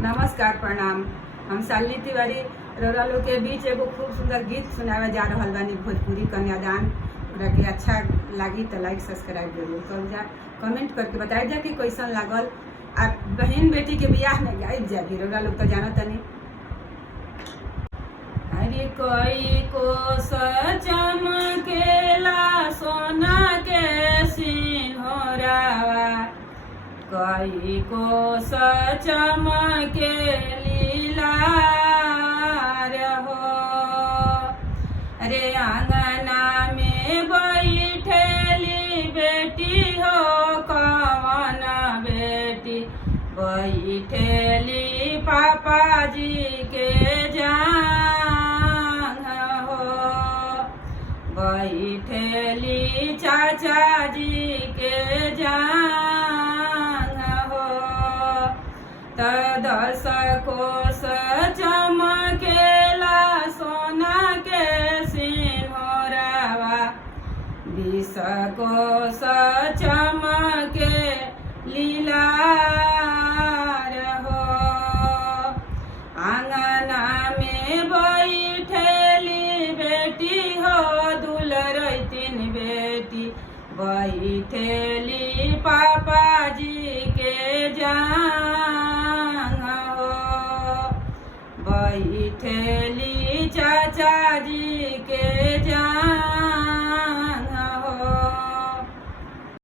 नमस्कार प्रणाम। हम शालिनी तिवारी रउरा लोग के बीच एगो खूब सुंदर गीत सुनावे जा रहल बानी भोजपुरी कन्यादान। ओकरा के अच्छा लागी तो लाइक सब्सक्राइब जरूर कर जा, कमेंट करके बताई जा कि कैसन लागल। आप बहन बेटी के बियाह में गाइब जा भी रउरा लोग तो जाना तनी। अरे कोई को चमकेला सोना के सिंहरावा, कोई को चमके लीला रहो। अरे आंगना में बैठेली बेटी हो, कवन बेटी बैठेली पापा जी के जांग हो, बैठेली चाचा जी के जांग हो। त 10 कोस चमकेला सोना के सिंहरावा, 20 कोस चमके लीला रहो। आंगना में बैठेली बेटी हो, दुलरैतिन बेटी बैठेली पापा जी के जांग हो, बैठे